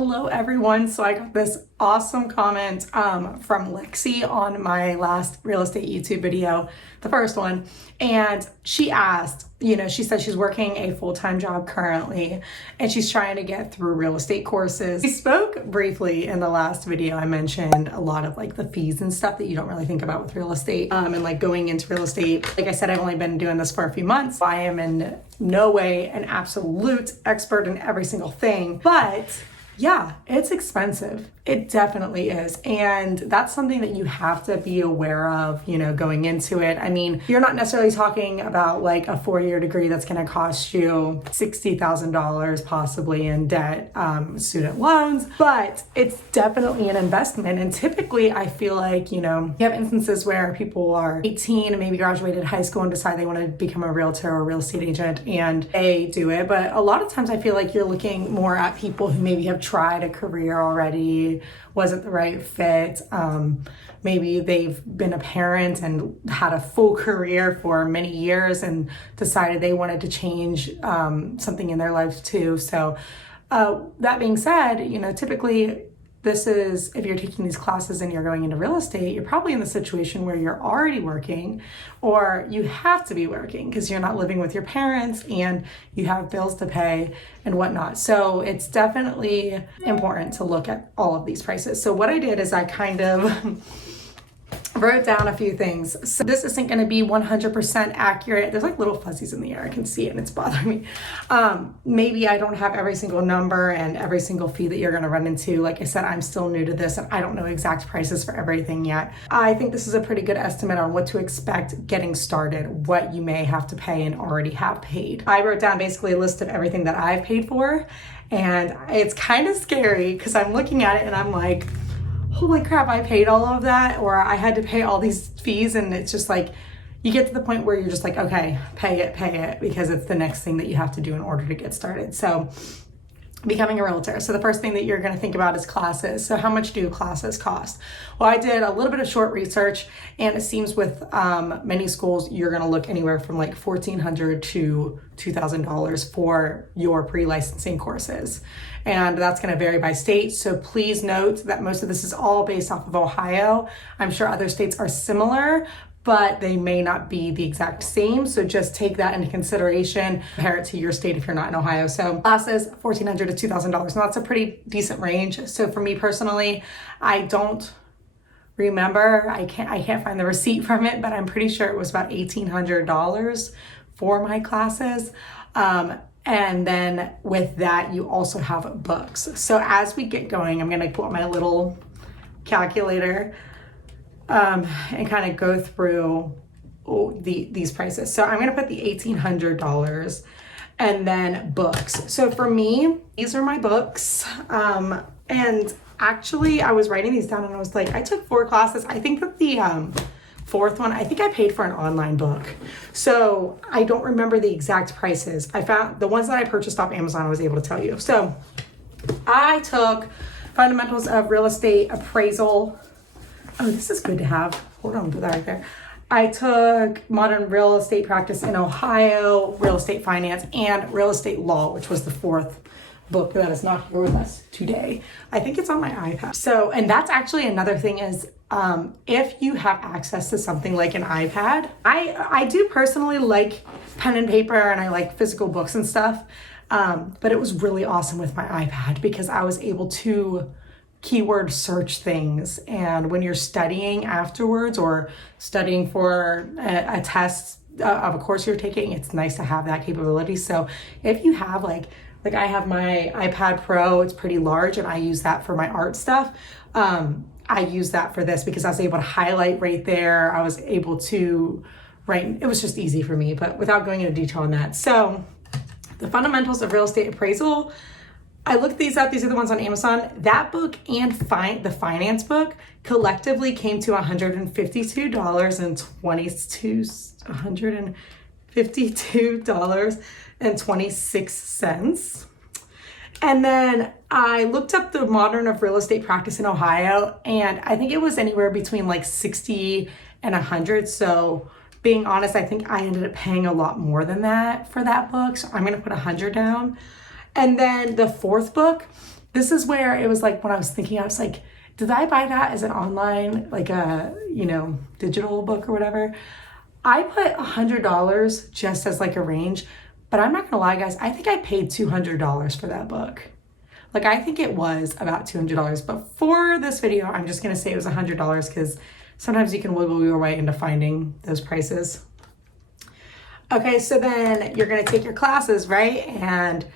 Hello everyone. So I got this awesome comment from Lexi on my last real estate YouTube video, the first one. And she asked, she said she's working a full-time job currently and she's trying to get through real estate courses. We spoke briefly in the last video. I mentioned a lot of like the fees and stuff that you don't really think about with real estate and like going into real estate. Like I said, I've only been doing this for a few months. I am in no way an absolute expert in every single thing, but yeah, it's expensive. It definitely is. And that's something that you have to be aware of, going into it. I mean, you're not necessarily talking about like a 4-year degree that's going to cost you $60,000 possibly in debt, student loans, but it's definitely an investment. And typically I feel like, you have instances where people are 18 and maybe graduated high school and decide they want to become a realtor or a real estate agent and they do it. But a lot of times I feel like you're looking more at people who maybe have tried a career already, wasn't the right fit. Maybe they've been a parent and had a full career for many years and decided they wanted to change something in their life too. So that being said, typically this is, if you're taking these classes and you're going into real estate, you're probably in the situation where you're already working or you have to be working because you're not living with your parents and you have bills to pay and whatnot. So it's definitely important to look at all of these prices. So what I did is I kind of wrote down a few things. So this isn't going to be 100% accurate. There's like little fuzzies in the air. I can see it and it's bothering me. Maybe I don't have every single number and every single fee that you're going to run into. Like I said, I'm still new to this and I don't know exact prices for everything yet. I think this is a pretty good estimate on what to expect getting started, what you may have to pay and already have paid. I wrote down basically a list of everything that I've paid for, and it's kind of scary because I'm looking at it and I'm like, holy crap, I paid all of that, or I had to pay all these fees. And it's just like, you get to the point where you're just like, okay, pay it, because it's the next thing that you have to do in order to get started. So becoming a realtor. So the first thing that you're going to think about is classes. So how much do classes cost? Well, I did a little bit of short research, and it seems with many schools, you're going to look anywhere from like $1,400 to $2,000 for your pre-licensing courses. And that's going to vary by state. So please note that most of this is all based off of Ohio. I'm sure other states are similar, but they may not be the exact same. So just take that into consideration, compare it to your state if you're not in Ohio. So classes, $1,400 to $2,000. Now that's a pretty decent range. So for me personally, I don't remember, I can't find the receipt from it, but I'm pretty sure it was about $1,800 for my classes. And then with that, you also have books. So as we get going, I'm going to pull out my little calculator and kind of go through these prices. So I'm going to put the $1,800 and then books. So for me, these are my books. And actually I was writing these down and I was like, I took 4 classes. I think that the fourth one, I think I paid for an online book. So I don't remember the exact prices. I found the ones that I purchased off Amazon, I was able to tell you. So I took Fundamentals of Real Estate Appraisal. Oh, this is good to have. Hold on, put that right there. I took Modern Real Estate Practice in Ohio, Real Estate Finance, and Real Estate Law, which was the 4th book that is not here with us today. I think it's on my iPad. So, and that's actually another thing is, if you have access to something like an iPad, I do personally like pen and paper and I like physical books and stuff. But it was really awesome with my iPad because I was able to keyword search things. And when you're studying afterwards or studying for a test of a course you're taking, it's nice to have that capability. So if you have like I have my iPad Pro, it's pretty large and I use that for my art stuff. I use that for this because I was able to highlight right there. I was able to write, it was just easy for me, but without going into detail on that. So the Fundamentals of Real Estate Appraisal, I looked these up. These are the ones on Amazon. That book and the finance book collectively came to $152.26. And then I looked up the Modern of Real Estate Practice in Ohio, and I think it was anywhere between like 60 and 100. So being honest, I think I ended up paying a lot more than that for that book. So I'm going to put 100 down. And then the 4th book This is where it was like, when I was thinking, I was like, did I buy that as an online, like a, digital book or whatever? I put $100 just as like a range, but I'm not gonna lie, guys, I think I paid $200 for that book. Like, I think it was about $200, but for this video, I'm just gonna say it was $100 because sometimes you can wiggle your way into finding those prices. Okay, so then you're gonna take your classes, right? And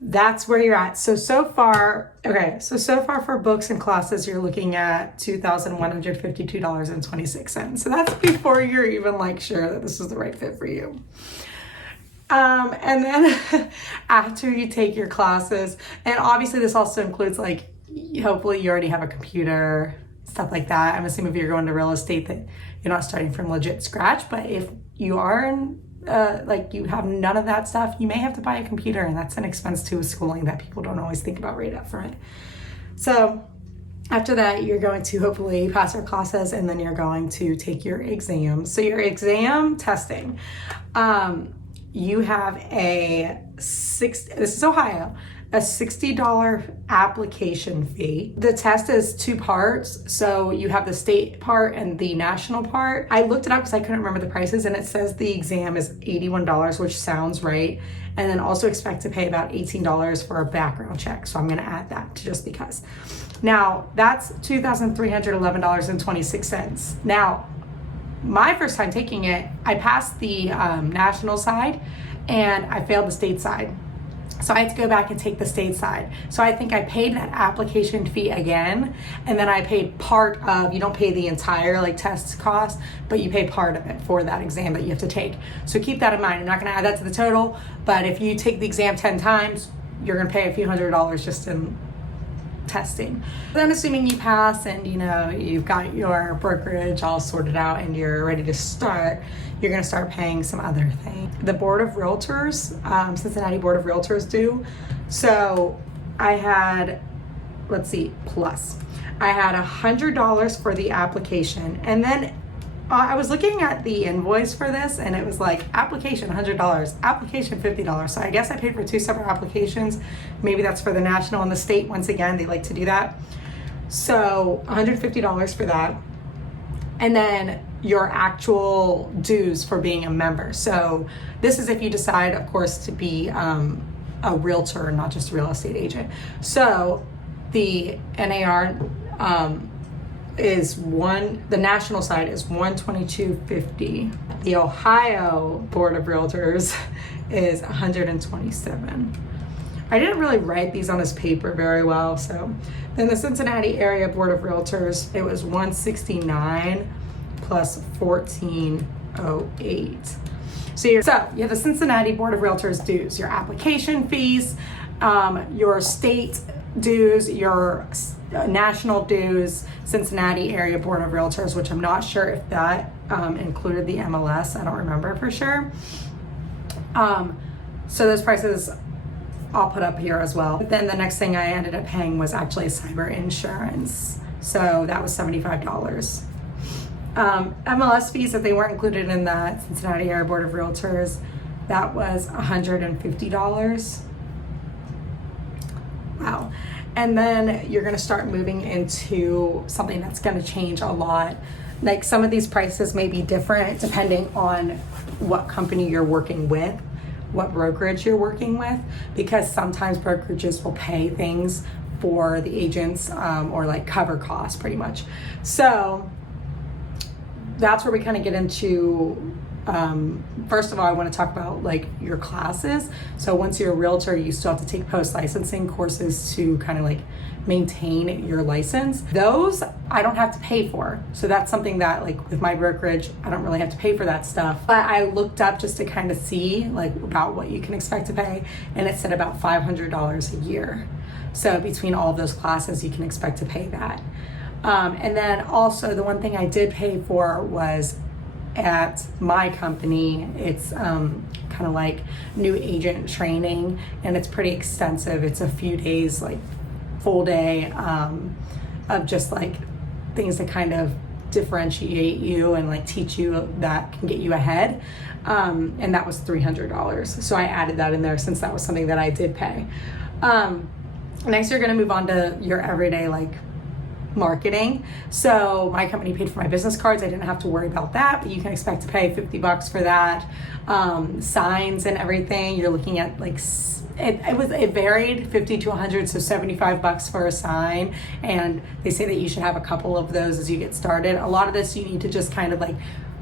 that's where you're at. So far for books and classes, you're looking at $2,152.26. So that's before you're even like sure that this is the right fit for you. And then after you take your classes, and obviously this also includes like, hopefully you already have a computer, stuff like that. I'm assuming if you're going to real estate that you're not starting from legit scratch, but if you are in like you have none of that stuff, you may have to buy a computer, and that's an expense too with schooling that people don't always think about right up front. So after that, you're going to hopefully pass your classes, and then you're going to take your exam. So your exam testing, you have this is Ohio, a $60 application fee. The test is 2 parts. So you have the state part and the national part. I looked it up because I couldn't remember the prices, and it says the exam is $81, which sounds right. And then also expect to pay about $18 for a background check. So I'm gonna add that just because. Now that's $2,311.26. Now, my first time taking it, I passed the national side and I failed the state side. So I had to go back and take the state side. So I think I paid that application fee again, and then I paid part of, you don't pay the entire like test cost, but you pay part of it for that exam that you have to take. So keep that in mind. I'm not gonna add that to the total, but if you take the exam 10 times, you're gonna pay a few $100s just in testing. Then assuming you pass and you've got your brokerage all sorted out and you're ready to start, you're going to start paying some other things. The Board of Realtors, Cincinnati Board of Realtors do. So I had, plus. I had $100 for the application, and then I was looking at the invoice for this, and it was like application $100, application $50. So I guess I paid for 2 separate applications. Maybe that's for the national and the state. Once again, they like to do that. So $150 for that. And then your actual dues for being a member. So this is if you decide, of course, to be a realtor, not just a real estate agent. So the NAR, the national side is $122.50. The Ohio Board of Realtors is $127. I didn't really write these on this paper very well. So then the Cincinnati Area Board of Realtors, it was $169 plus $14.08. So you have the Cincinnati Board of Realtors dues, your application fees, your state dues, your national dues, Cincinnati Area Board of Realtors, which I'm not sure if that included the MLS. I don't remember for sure. So those prices I'll put up here as well. But then the next thing I ended up paying was actually cyber insurance. So that was $75. MLS fees, if they weren't included in the Cincinnati Area Board of Realtors, that was $150. Wow. And then you're going to start moving into something that's going to change a lot. Like some of these prices may be different depending on what company you're working with, what brokerage you're working with, because sometimes brokerages will pay things for the agents or like cover costs pretty much. So that's where we kind of get into first of all, I want to talk about like your classes. So once you're a realtor, you still have to take post-licensing courses to kind of like maintain your license. Those I don't have to pay for. So that's something that like with my brokerage, I don't really have to pay for that stuff. But I looked up just to kind of see like about what you can expect to pay, and it said about $500 a year. So between all of those classes, you can expect to pay that. And then also the one thing I did pay for was at my company, it's kind of like new agent training, and it's pretty extensive. It's a few days, like full day of just like things that kind of differentiate you and like teach you that can get you ahead. And that was $300. So I added that in there since that was something that I did pay. Next, you're gonna move on to your everyday like marketing. So my company paid for my business cards. I didn't have to worry about that, but you can expect to pay $50 for that. Signs and everything, you're looking at like, it varied 50 to 100, so $75 for a sign. And they say that you should have a couple of those as you get started. A lot of this you need to just kind of like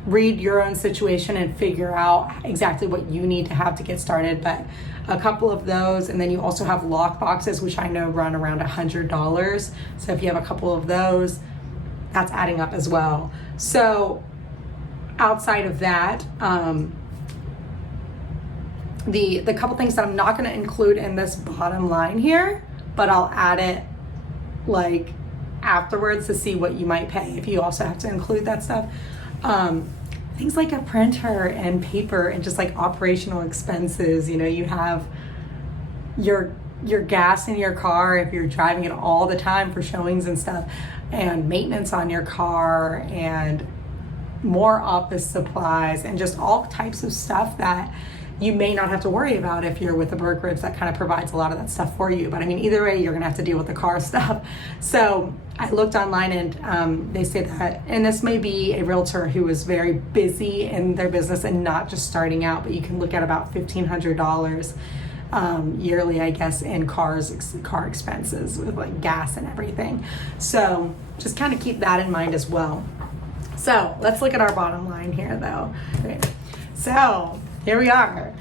read your own situation and figure out exactly what you need to have to get started. But a couple of those, and then you also have lock boxes, which I know run around $100. So if you have a couple of those, that's adding up as well. So outside of that, the couple things that I'm not going to include in this bottom line here, but I'll add it like afterwards to see what you might pay if you also have to include that stuff. Things like a printer and paper and just like operational expenses. You know, you have your gas in your car if you're driving it all the time for showings and stuff, and maintenance on your car, and more office supplies, and just all types of stuff that you may not have to worry about if you're with a brokerage that kind of provides a lot of that stuff for you. But I mean, either way, you're gonna have to deal with the car stuff. So I looked online, and they say that, and this may be a realtor who is very busy in their business and not just starting out, but you can look at about $1,500 yearly, I guess, in car expenses with like gas and everything. So just kind of keep that in mind as well. So let's look at our bottom line here though. Okay. So here we are,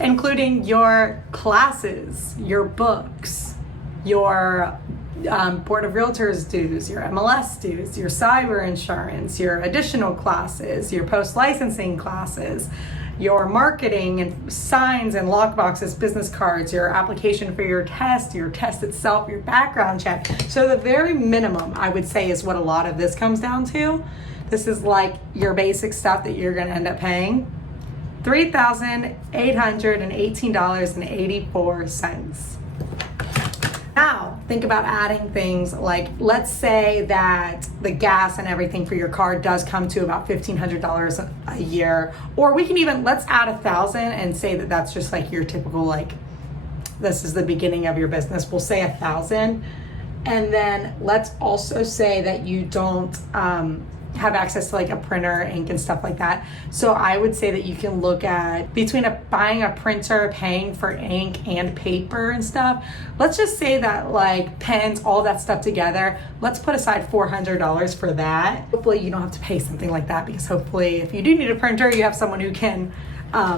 including your classes, your books, your Board of Realtors dues, your MLS dues, your cyber insurance, your additional classes, your post-licensing classes, your marketing and signs and lockboxes, business cards, your application for your test itself, your background check. So the very minimum, I would say, is what a lot of this comes down to. This is like your basic stuff that you're gonna end up paying. $3,818.84. Now, think about adding things like, let's say that the gas and everything for your car does come to about $1,500 a year, or we can even, let's add $1,000 and say that that's just like your typical, like, this is the beginning of your business. We'll say $1,000. And then let's also say that you don't, have access to like a printer, ink and stuff like that. So I would say that you can look at between buying a printer, paying for ink and paper and stuff. Let's just say that like pens, all that stuff together, let's put aside $400 for that. Hopefully you don't have to pay something like that, because hopefully if you do need a printer, you have someone who can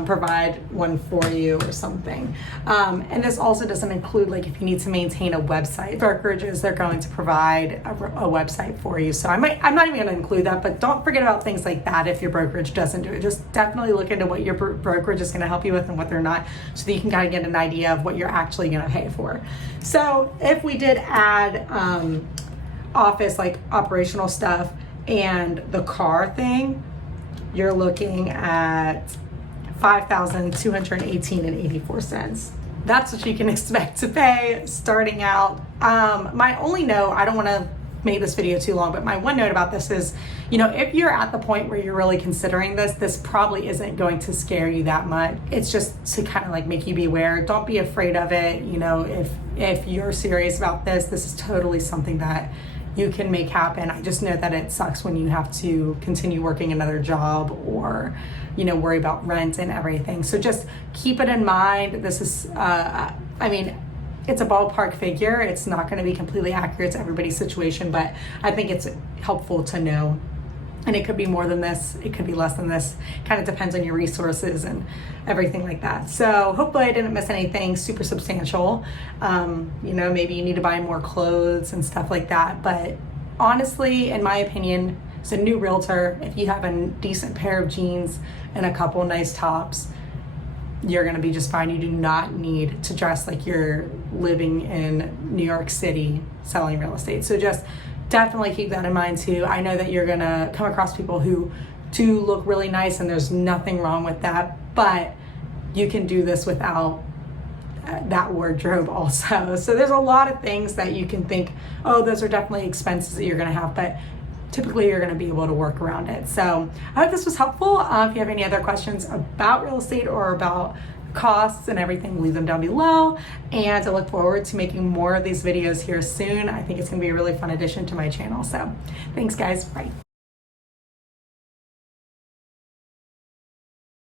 provide one for you or something. And this also doesn't include like if you need to maintain a website. Brokerages, they're going to provide a website for you. So I'm not even gonna include that, but don't forget about things like that if your brokerage doesn't do it. Just definitely look into what your brokerage is gonna help you with and what they're not, so that you can kind of get an idea of what you're actually gonna pay for. So if we did add office, like operational stuff and the car thing, you're looking at $5,218.84. That's what you can expect to pay starting out. My only note, I don't want to make this video too long, but my one note about this is, you know, if you're at the point where you're really considering this probably isn't going to scare you that much. It's just to kind of like make you be aware. Don't be afraid of it. You know, if you're serious about this is totally something that you can make happen. I just know that it sucks when you have to continue working another job, or, you know, worry about rent and everything. So just keep it in mind. This is, I mean, it's a ballpark figure. It's not going to be completely accurate to everybody's situation, but I think it's helpful to know. And it could be more than this, it could be less than this. Kind of depends on your resources and everything like that. So hopefully I didn't miss anything super substantial. You know, maybe you need to buy more clothes and stuff like that. But honestly, in my opinion, as a new realtor, if you have a decent pair of jeans and a couple nice tops, you're gonna be just fine. You do not need to dress like you're living in New York City selling real estate. So just definitely keep that in mind too. I know that you're gonna come across people who do look really nice, and there's nothing wrong with that, but you can do this without that wardrobe also. So there's a lot of things that you can think, oh, those are definitely expenses that you're gonna have, but typically you're gonna be able to work around it. So I hope this was helpful. If you have any other questions about real estate or about costs and everything, leave them down below. And I look forward to making more of these videos here soon. I think it's gonna be a really fun addition to my channel. So thanks guys, bye.